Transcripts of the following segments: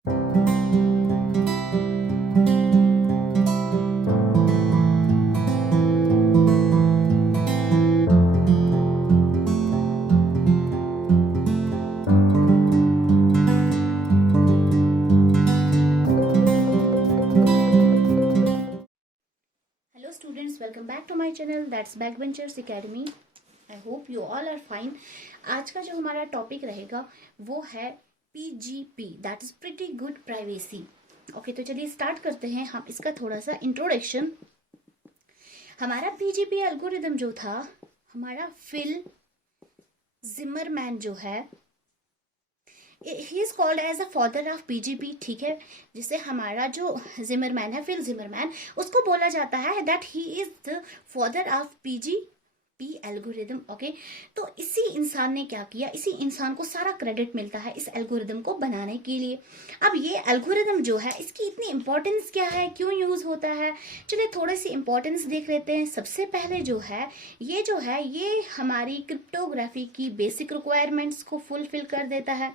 Hello students, welcome back to my channel that's Backbenchers Academy. I hope you all are fine. आज का जो हमारा topic रहेगा वो है PGP, that is pretty good privacy. Okay, तो चलिए स्टार्ट करते हैं हम इसका थोड़ा सा इंट्रोडक्शन. हमारा PGP एल्गोरिदम जो था, हमारा फिल जिमरमैन जो है, he is called as a father of PGP. ठीक है, जिसे हमारा जो जिमरमैन है, फिल जिमरमैन, उसको बोला जाता है that he is the father of PGP algorithm. Okay, तो इसी इंसान ने क्या किया, इसी इंसान को सारा क्रेडिट मिलता है इस एल्गोरिदम को बनाने के लिए. अब ये एल्गोरिदम जो है, इसकी इतनी इंपॉर्टेंस क्या है, क्यों यूज होता है, चलिए थोड़ी सी इंपॉर्टेंस देख लेते हैं. सबसे पहले जो है ये हमारी क्रिप्टोग्राफी की बेसिक रिक्वायरमेंट्स को फुलफिल कर देता है.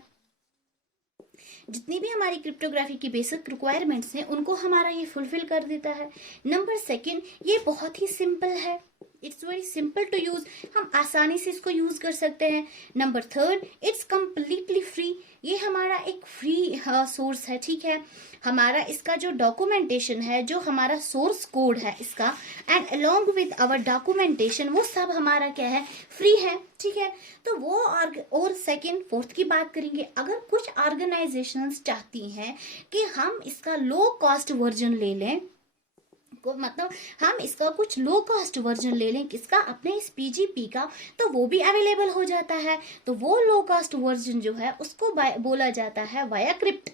जितनी भी हमारी क्रिप्टोग्राफी की बेसिक रिक्वायरमेंट्स हैं उनको हमारा ये फुलफिल कर देता है. नंबर सेकंड, ये बहुत ही सिंपल है, it's very simple to use, हम आसानी से इसको यूज कर सकते हैं. Number third, it's completely free, ये हमारा एक फ्री सोर्स है. ठीक है, हमारा इसका जो डॉक्यूमेंटेशन है, जो हमारा सोर्स कोड है इसका, and along with our documentation, वो सब हमारा क्या है, फ्री है. ठीक है, तो वो और सेकंड फोर्थ की बात करेंगे. अगर कुछ ऑर्गेनाइजेशंस चाहती हैं कि हम इसका लो कॉस्ट वर्जन ले लें, मतलब हम इसका कुछ लो कॉस्ट वर्जन ले लें किसका, अपने इस PGP का, तो वो भी अवेलेबल हो जाता है. तो वो लो कॉस्ट वर्जन जो है उसको बोला जाता है वाया क्रिप्ट.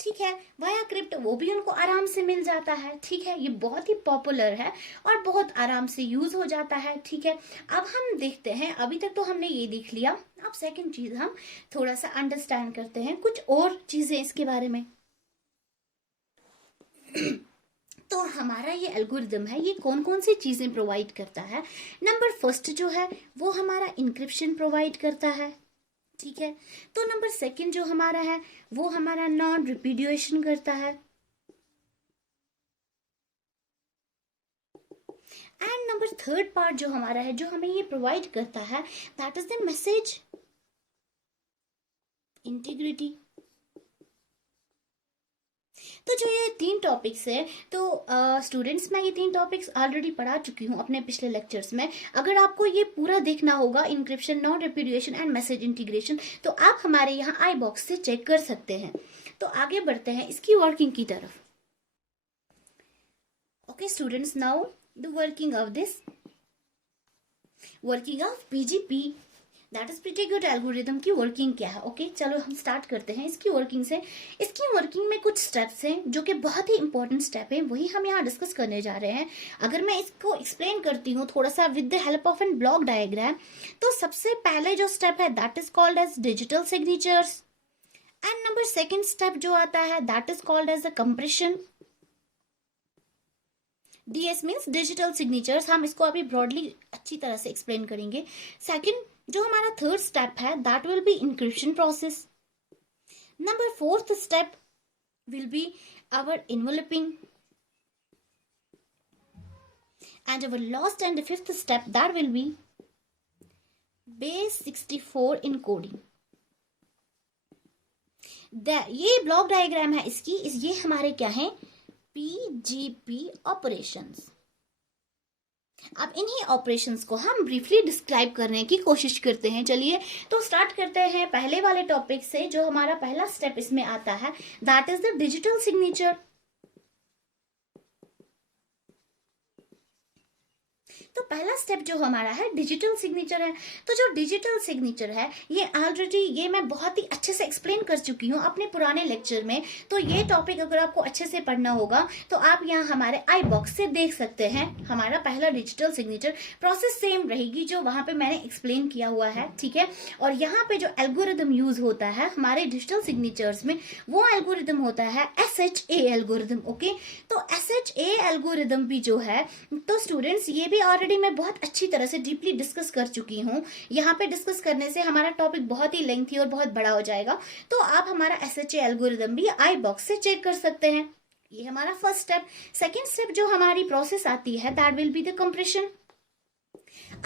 ठीक है, वाया क्रिप्ट, वो भी उनको आराम से मिल जाता है. ठीक है, ये बहुत ही पॉपुलर है और बहुत आराम से यूज हो जाता है. ठीक है, अब हम देखते हैं, अभी तक तो हमने ये देख लिया, अब सेकंड चीज हम थोड़ा सा अंडरस्टैंड करते हैं कुछ और चीजें इसके बारे में. तो हमारा ये एल्गोरिदम है, ये कौन कौन सी चीजें प्रोवाइड करता है. नंबर फर्स्ट जो है वो हमारा इंक्रिप्शन प्रोवाइड करता है. ठीक है, तो नंबर सेकंड जो हमारा है वो हमारा नॉन रिपीडिएशन करता है. एंड नंबर थर्ड पार्ट जो हमारा है, जो हमें ये प्रोवाइड करता है, that is the message integrity. तो जो ये तीन टॉपिक्स है, तो स्टूडेंट्स, मैं ये तीन टॉपिक्स ऑलरेडी पढ़ा चुकी हूँ अपने पिछले लेक्चर्स में. अगर आपको ये पूरा देखना होगा, encryption, non repudiation and message integration, तो आप हमारे यहाँ आई बॉक्स से चेक कर सकते हैं. तो आगे बढ़ते हैं इसकी वर्किंग की तरफ. Okay students, now the working of PGP, that is pretty good algorithm की वर्किंग क्या है. ओके, चलो हम स्टार्ट करते हैं इसकी वर्किंग से. इसकी वर्किंग में कुछ स्टेप्स हैं जो कि बहुत ही इंपॉर्टेंट स्टेप हैं, वही हम यहाँ डिस्कस करने जा रहे हैं. अगर मैं इसको एक्सप्लेन करती हूँ थोड़ा सा with the help of an block diagram, तो सबसे पहले जो स्टेप है that is called as digital signatures. And number second step जो आता है that is called as the compression. DS means digital signatures, हम इसको अभी ब्रॉडली अच्छी तरह से एक्सप्लेन करेंगे. सेकेंड जो हमारा थर्ड स्टेप है that will be encryption process. Number fourth step will be our enveloping. And our last and fifth step that will be base 64 encoding. ये ब्लॉक डायग्राम है इसकी, ये हमारे क्या है, PGP ऑपरेशंस. अब इन्हीं ऑपरेशंस को हम ब्रीफली डिस्क्राइब करने की कोशिश करते हैं. चलिए तो स्टार्ट करते हैं पहले वाले टॉपिक से. जो हमारा पहला स्टेप इसमें आता है that is the digital signature. तो पहला स्टेप जो हमारा है डिजिटल सिग्नेचर है. तो जो डिजिटल सिग्नेचर है ये ऑलरेडी ये मैं बहुत ही अच्छे से एक्सप्लेन कर चुकी हूँ अपने पुराने लेक्चर में. तो ये टॉपिक अगर आपको अच्छे से पढ़ना होगा तो आप यहाँ हमारे आई बॉक्स से देख सकते हैं. हमारा पहला डिजिटल सिग्नेचर प्रोसेस सेम रहेगी जो वहां पे मैंने एक्सप्लेन किया हुआ है. ठीक है, और यहाँ पे जो एल्गोरिदम यूज होता है हमारे डिजिटल सिग्नेचर्स में, वो एल्गोरिदम होता है SHA एल्गोरिदम. ओके, तो SHA एल्गोरिदम भी जो है, तो स्टूडेंट्स ये भी ऑलरेडी मैं बहुत अच्छी तरह से डीपली डिस्कस कर चुकी हूँ। यहाँ पे डिस्कस करने से हमारा टॉपिक बहुत ही लेंथी और बहुत बड़ा हो जाएगा, तो आप हमारा SHA एल्गोरिदम भी आई बॉक्स से चेक कर सकते हैं। ये हमारा फर्स्ट स्टेप। सेकेंड स्टेप जो हमारी प्रोसेस आती है that will be the compression.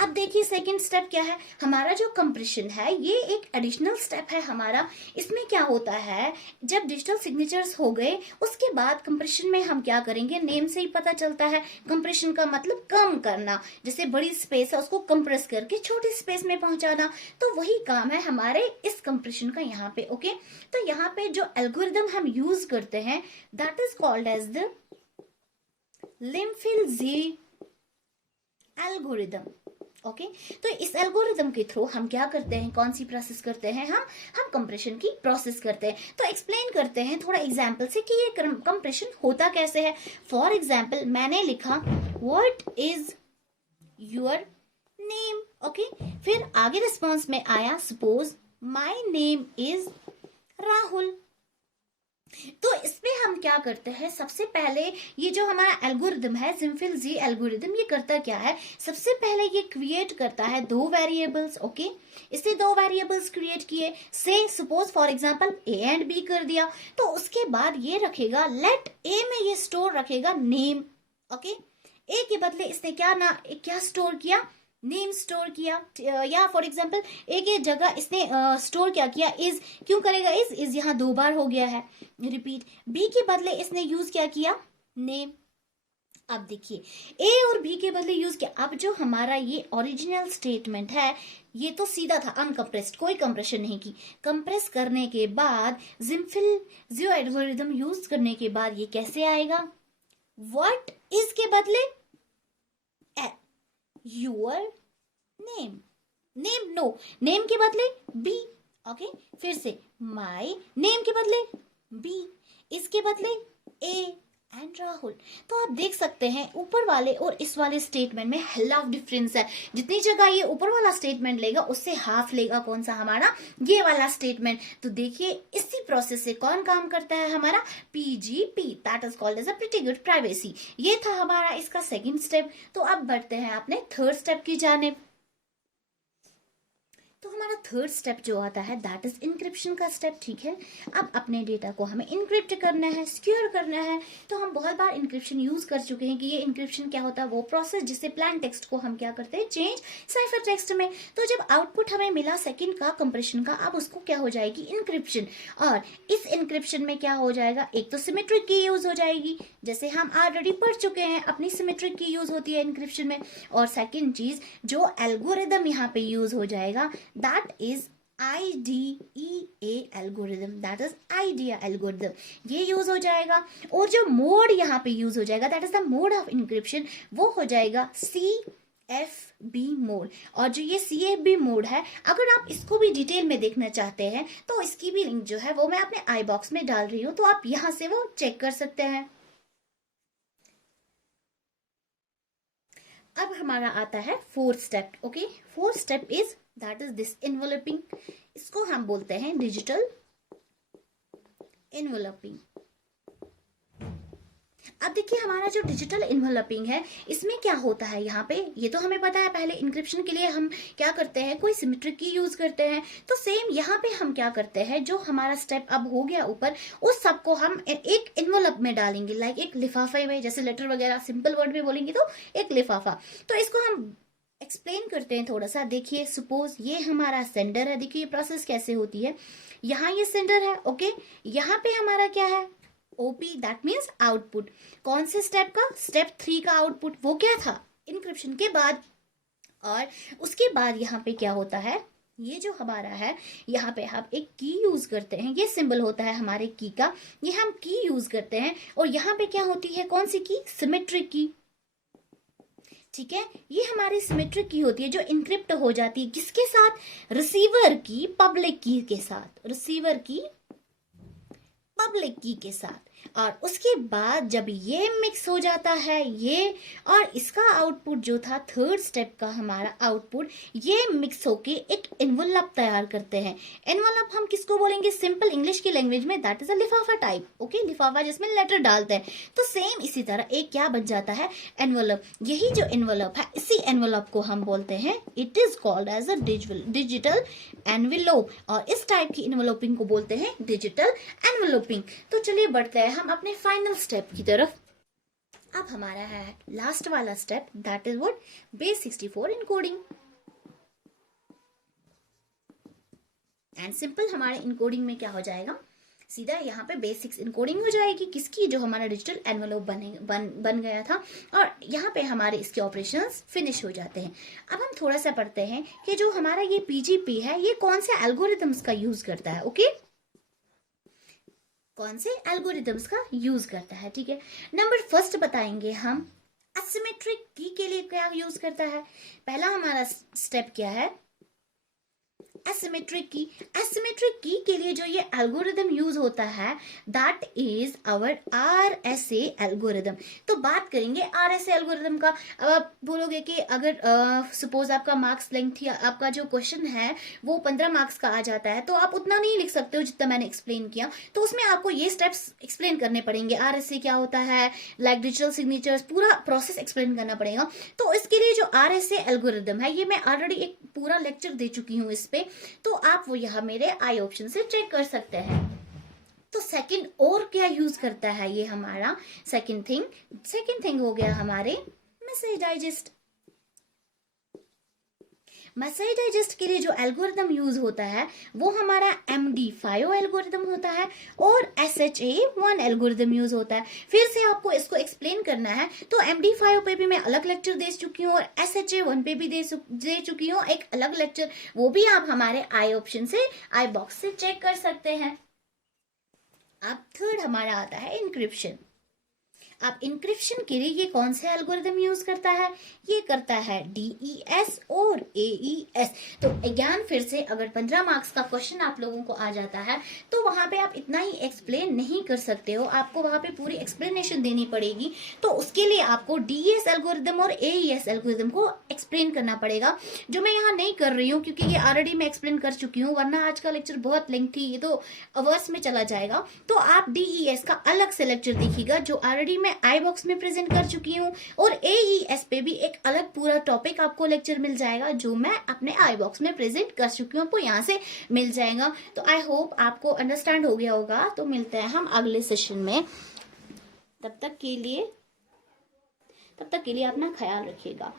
अब देखिए सेकंड स्टेप क्या है, हमारा जो कंप्रेशन है ये एक एडिशनल स्टेप है हमारा। इसमें क्या होता है, जब डिजिटल सिग्नेचर्स हो गए उसके बाद कंप्रेशन में हम क्या करेंगे, नेम से ही पता चलता है। कंप्रेशन का मतलब कम करना, जैसे बड़ी स्पेस है उसको कंप्रेस करके छोटी स्पेस में पहुंचाना, तो वही काम है हमारे इस कंप्रेशन का यहाँ पे। ओके, तो यहाँ पे जो एल्गोरिदम हम यूज करते हैं that is called as the Lempel Ziv algorithm. Okay, तो इस एल्गोरिदम के थ्रू हम क्या करते हैं, कौन सी प्रोसेस करते हैं, हम कंप्रेशन की प्रोसेस करते हैं। तो एक्सप्लेन करते हैं थोड़ा एग्जांपल से कि ये कंप्रेशन होता कैसे है। फॉर एग्जांपल मैंने लिखा what is your name. Okay, फिर आगे रिस्पॉन्स में आया suppose my name is Rahul. तो इसमें हम क्या करते हैं, सबसे पहले ये जो हमारा एल्गोरिदम है लिमफिल-जी एल्गोरिदम, ये करता क्या है, सबसे पहले ये क्रिएट करता है दो वेरिएबल्स। ओके, इससे दो वेरिएबल्स क्रिएट किए, से suppose for example A and B कर दिया, तो उसके बाद ये रखेगा लेट ए में ये स्टोर रखेगा नेम। ओके, ए के बदले इसने क्या स्टोर किया, नेम स्टोर किया। या फॉर एग्जांपल ए की जगह इसने स्टोर क्या किया, इज। क्यों करेगा इज यहाँ दो बार हो गया है रिपीट। बी के बदले इसने यूज क्या किया, नेम। अब देखिए ए और बी के बदले यूज किया। अब जो हमारा ये ओरिजिनल स्टेटमेंट है ये तो सीधा था अनकंप्रेस्ड, कोई कंप्रेशन नहीं की। कंप्रेस करने के बाद लिमफिल-जी एल्गोरिदम यूज करने के बाद ये कैसे आएगा, व्हाट इज के बदले योर नेम, नेम के बदले बी। ओके, फिर से माय नेम के बदले बी, इसके बदले ए एंड राहुल। तो आप देख सकते हैं ऊपर वाले और इस वाले स्टेटमेंट में हेल ऑफ डिफरेंस है। जितनी जगह ये ऊपर वाला स्टेटमेंट लेगा उससे हाफ लेगा कौन सा, हमारा ये वाला स्टेटमेंट। तो देखिए इसी प्रोसेस से कौन काम करता है, हमारा PGP, that is called as a pretty good privacy. ये था हमारा इसका सेकंड स्टेप। तो अब बढ़ते हैं अपने थर्ड स्टेप की जानिब। तो हमारा थर्ड स्टेप जो आता है दैट इज इंक्रिप्शन का स्टेप। ठीक है, अब अपने डेटा को हमें इंक्रिप्ट करना है, सिक्योर करना है। तो हम बहुत बार इंक्रिप्शन यूज कर चुके हैं कि ये इंक्रिप्शन क्या होता है, वो प्रोसेस जिससे प्लेन टेक्स्ट को हम क्या करते हैं, चेंज साइफर टेक्स्ट में। तो जब आउटपुट हमें मिला सेकंड का कंप्रेशन का, अब उसको क्या हो जाएगी, इंक्रिप्शन। और इस इंक्रिप्शन में क्या हो जाएगा, एक तो सिमेट्रिक की यूज हो जाएगी, जैसे हम ऑलरेडी पढ़ चुके हैं अपनी सिमेट्रिक की यूज होती है इंक्रिप्शन में। और सेकेंड चीज जो एल्गोरिदम यहाँ पे यूज हो जाएगा that is IDEA algorithm, that is IDEA algorithm, ये यूज हो जाएगा। और जो मोड यहाँ पे यूज हो जाएगा that is the mode of encryption, वो हो जाएगा CFB मोड। और जो ये CFB मोड है, अगर आप इसको भी डिटेल में देखना चाहते हैं तो इसकी भी लिंक जो है वो मैं अपने आई बॉक्स में डाल रही हूँ, तो आप यहाँ से वो चेक कर सकते हैं। अब हमारा आता है fourth step. Okay, fourth step is that is this enveloping. इसको हम बोलते हैं डिजिटल एनवेलपिंग। अब देखिए हमारा जो डिजिटल एनवेलपिंग है इसमें क्या होता है, यहाँ पे ये तो हमें पता है, पहले इंक्रिप्शन के लिए हम क्या करते हैं, कोई सिमेट्रिक की यूज करते हैं। तो सेम यहाँ पे हम क्या करते हैं, जो हमारा स्टेप अब हो गया ऊपर, उस सबको हम एक एनवेलप में डालेंगे, लाइक एक लिफाफे में, जैसे लेटर वगैरह सिंपल वर्ड में बोलेंगे तो एक लिफाफा। तो इसको हम एक्सप्लेन करते हैं थोड़ा सा। देखिए सपोज ये हमारा सेंडर है, देखिए ये प्रोसेस कैसे होती है। यहाँ ये सेंडर है। ओके, यहाँ पे हमारा क्या है, OP, दैट मीन्स आउटपुट। कौन से स्टेप का, स्टेप 3 का आउटपुट, वो क्या था, इंक्रिप्शन के बाद। और उसके बाद यहाँ पे क्या होता है, ये जो हमारा है यहाँ पे हम एक की यूज करते हैं, ये सिंबल होता है हमारे की का, ये हम की यूज करते हैं। और यहाँ पे क्या होती है, कौन सी की, सिमेट्रिक की। ठीक है, ये हमारी सिमेट्रिक की होती है जो इंक्रिप्ट हो जाती है किसके साथ, रिसीवर की पब्लिक की के साथ, रिसीवर की पब्लिक पब्लिक की के साथ, और उसके बाद जब ये मिक्स हो जाता है ये और इसका आउटपुट जो था थर्ड स्टेप का हमारा आउटपुट, ये मिक्स होके एक एनवलप तैयार करते हैं। एनवलप हम किसको बोलेंगे सिंपल इंग्लिश की लैंग्वेज में, दैट इज अ लिफाफा टाइप। ओके, लिफाफा जिसमें लेटर डालते हैं, तो सेम इसी तरह एक क्या बन जाता है, एनवलप। यही जो एनवलप है, इसी एनवलप को हम बोलते हैं, it is called as a digital envelope, और इस टाइप की एनवेलोपिंग को बोलते हैं डिजिटल एनवेलोपिंग। तो चलिए बढ़ते हैं हम अपने फाइनल स्टेप की तरफ। अब हमारा है लास्ट वाला step, that is what, base 64 encoding. And simple हमारे इनकोडिंग में क्या हो जाएगा, सीधा यहाँ पे बेसिक्स इनकोडिंग हो जाएगी किसकी, जो हमारा डिजिटल एनवेलोप बन गया था, और यहाँ पे हमारे इसके ऑपरेशंस फिनिश हो जाते हैं। अब हम थोड़ा सा पढ़ते हैं कि जो हमारा ये पीजीपी है ये कौन से एल्गोरिथम्स का यूज करता है। ओके, कौन से एल्गोरिथम्स का यूज करता है, ठीक है। नंबर फर्स्ट बताएंगे हम, एसिमेट्रिक की के लिए क्या यूज करता है। पहला हमारा स्टेप क्या है, एसिमेट्रिक की। एसिमेट्रिक की के लिए जो ये एल्गोरिथम यूज होता है, that is our RSA algorithm. तो बात करेंगे आरएसए एल्गोरिथम का। अब आप बोलोगे कि अगर सपोज आपका मार्क्स लेंथ या आपका जो क्वेश्चन है वो 15 मार्क्स का आ जाता है, तो आप उतना नहीं लिख सकते हो जितना मैंने एक्सप्लेन किया, तो उसमें आपको ये स्टेप्स एक्सप्लेन करने पड़ेंगे। आरएसए क्या होता है, लाइक डिजिटल सिग्नेचर्स, पूरा प्रोसेस एक्सप्लेन करना पड़ेगा। तो इसके लिए जो आरएसए एल्गोरिथम है, ये मैं ऑलरेडी एक पूरा लेक्चर दे चुकी हूँ इस पे, तो आप वो यहाँ मेरे आई ऑप्शन से चेक कर सकते हैं। तो सेकंड और क्या यूज करता है ये हमारा सेकंड थिंग हो गया हमारे मैसेज डाइजेस्ट। मैसेज डाइजेस्ट के लिए जो एल्गोरिथम यूज होता है वो हमारा MD5 एल्गोरिथम होता है और SHA-1 एल्गोरिथम यूज होता है। फिर से आपको इसको एक्सप्लेन करना है, तो MD5 पे भी मैं अलग लेक्चर दे चुकी हूँ और SHA-1 पे भी दे चुकी हूँ एक अलग लेक्चर, वो भी आप हमारे आई ऑप्शन से, आई बॉक्स से चेक कर सकते हैं। अब थर्ड हमारा आता है इंक्रिप्शन। अब इंक्रिप्शन के लिए ये कौन से एल्गोरिथम यूज करता है, ये करता है DES और AES। तो अगेन फिर से अगर 15 मार्क्स का क्वेश्चन आप लोगों को आ जाता है तो वहां पे आप इतना ही एक्सप्लेन नहीं कर सकते हो, आपको वहां पे पूरी एक्सप्लेनेशन देनी पड़ेगी। तो उसके लिए आपको DES एल्गोरिथम और AES एल्गोरिथम को एक्सप्लेन करना पड़ेगा, जो मैं यहाँ नहीं कर रही हूँ क्योंकि ये ऑलरेडी मैं एक्सप्लेन कर चुकी हूँ, वरना आज का लेक्चर बहुत लेंथी, ये तो अवर्स में चला जाएगा। तो आप DES का अलग से लेक्चर देखिएगा जो ऑलरेडी मैं आई बॉक्स में प्रेजेंट कर चुकी हूँ, और AES पे भी एक अलग पूरा टॉपिक आपको लेक्चर मिल जाएगा जो मैं अपने आई बॉक्स में प्रेजेंट कर चुकी हूँ, आपको यहाँ से मिल जाएगा। तो आई होप आपको अंडरस्टैंड हो गया होगा। तो मिलते हैं हम अगले सेशन में, तब तक के लिए अपना ख्याल रखिएगा।